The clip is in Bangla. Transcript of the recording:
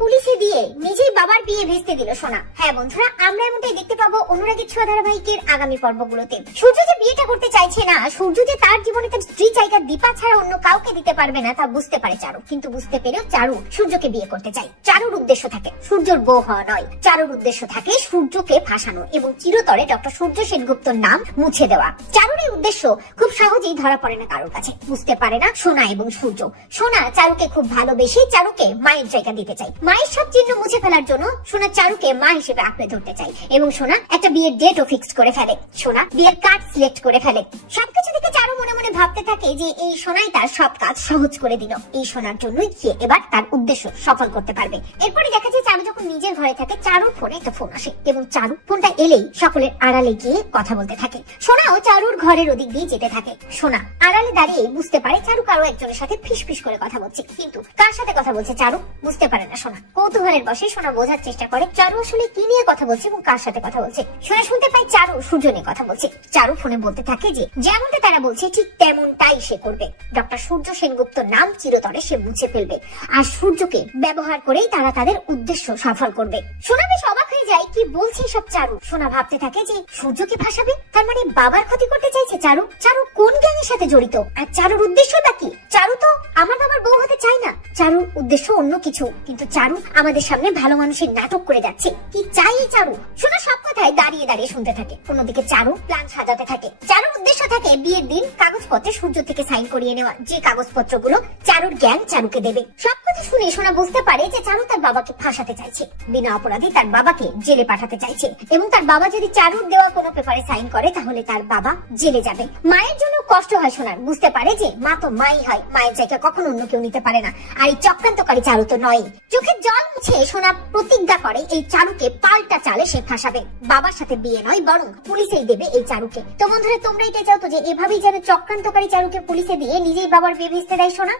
পুলিশে দিয়ে নিজেই বাবার বিয়ে ভেস্তে দিল সোনা। হ্যাঁ বন্ধুরা, আমরা এমনটাই দেখতে পাবো অনুরাগের ছোঁয়া ধারাবাহিকের আগামী পর্বগুলোতে। সূর্য যে বিয়েটা করতে চাইছে না, সূর্য যে তার জীবনে তার স্ত্রী জায়গা দীপা ছাড়া অন্য কাউকে দিতে পারবে না তা বুঝতে পারে চারু। কিন্তু বুঝতে পেরেও চারু সূর্যকে বিয়ে করতে চায়। চারুর উদ্দেশ্য থাকে সূর্যর বউ হওয়া নয়, চারুর উদ্দেশ্য থাকে সূর্যকে ফাঁসানো এবং চিরতরে ডক্টর সূর্য সেনগুপ্তর নাম মুছে দেওয়া। চারুর এই উদ্দেশ্য খুব সহজেই ধরা পড়ে না কারোর কাছে, বুঝতে পারে না সোনা এবং সূর্য। সোনা চারুকে খুব ভালোবেসে চারুকে মায়ের জায়গা দিতে চাই। মায়ের সব চিহ্ন মুছে ফেলার জন্য সোনা চারুকে মা হিসেবে আঁকড়ে ধরতে চাই এবং সোনা একটা বিয়ের ডেটও ফিক্সড করে ফেলে। সোনা বিয়ের কার্ড সিলেক্ট করে ফেলে। সবকিছু থেকে চারু মনে মনে ভাবতে থাকে যে এই সোনাই তার সব কাজ সহজ করে দিল। এই সোনার জন্যই সে এবার তার উদ্দেশ্য সফল করতে পারবে। এরপরে দেখা যায় চারু যখন নিজের ঘরে থাকে, চারুর ফোনে একটা ফোন আসে এবং চারু ফোনটা এলেই সকলের আড়ালে গিয়ে কথা বলতে থাকে। সোনাও চারুর ঘরের ওদিক দিয়ে যেতে থাকে। সোনা আড়ালে দাঁড়িয়ে বুঝতে পারে চারু কারো একজনের সাথে ফিসফিস করে কথা বলছে, কিন্তু কার সাথে কথা বলছে চারু বুঝতে পারে না। সোনা কৌতূহলের বসে সোনা বোঝার চেষ্টা করে চারু আসলে কি নিয়ে কথা বলছে এবং কার সাথে কথা বলছে। সোনা শুনতে পায় চারু সূর্য নিয়ে কথা বলছে। চারু ফোনে বলতে থাকে যে যেমনটা তারা বলছে ঠিক তেমনটাই সে করবে। ডক্টর সূর্য সেনগুপ্তর নাম চিরতরে সে মুছে ফেলবে আর সূর্যকে ব্যবহার করেই তারা তাদের উদ্দেশ্য সফল করবে। সোনা বেশ অবাক হয়ে যায়, কি বলছে সব চারু। সোনা ভাবতে থাকে যে সূর্যকে ফাঁসাবে, তার মানে বাবার ক্ষতি করতে চাইছে চারু। চারু কোন গ্যাংয়ের সাথে জড়িত আর চারুর উদ্দেশ্য বাকি? চারু তো আমার বাবার বউ হতে চায় না, চারুর উদ্দেশ্য অন্য কিছু। কিন্তু চারু আমাদের সামনে ভালো মানুষের নাটক করে যাচ্ছে। কি চাই চারু? সোনা সব কথায় দাঁড়িয়ে দাঁড়িয়ে শুনতে থাকে। অন্যদিকে চারু প্ল্যান সাজাতে থাকে। চারুর উদ্দেশ্য থাকে বিয়ের দিন কাগজপত্রে সূর্য থেকে সাইন করিয়ে নেওয়া, যে কাগজপত্রগুলো চারুর গ্যাং চারুকে দেবে। সব কথা শুনে সোনা বুঝতে পারে যে চারু তার বাবাকে ফাঁসাতে চাইছে, বিনা অপরাধী তার বাবাকে জেলে পাঠাতে চাইছে এবং তার বাবা যদি চারুর দেওয়া কোনো পেপারে সাইন করে তাহলে তার বাবা জেলে যাবে। মায়ের জন্য কষ্ট হয় সোনার, বুঝতে পারে যে মা তো মাই হয়, মায়ের জায়গা কখনো অন্য কেউ নিতে পারে না। আর এই চক্রান্তকারী চারু তো নয়। চোখের জল মুছে সোনা প্রতিজ্ঞা করে এই চারুকে পাল্টা চালে সে ফাঁসাবে। বাবার সাথে বিয়ে নয় বরং পুলিশেই দেবে এই চারুকে। তো বন্ধুরা, তোমরা এটা চাও তো যে এভাবেই যেন চক্রান্তকারী চারুকে পুলিশে দিয়ে নিজেই বাবার বিয়ে ভেস্তে দেয় সোনা?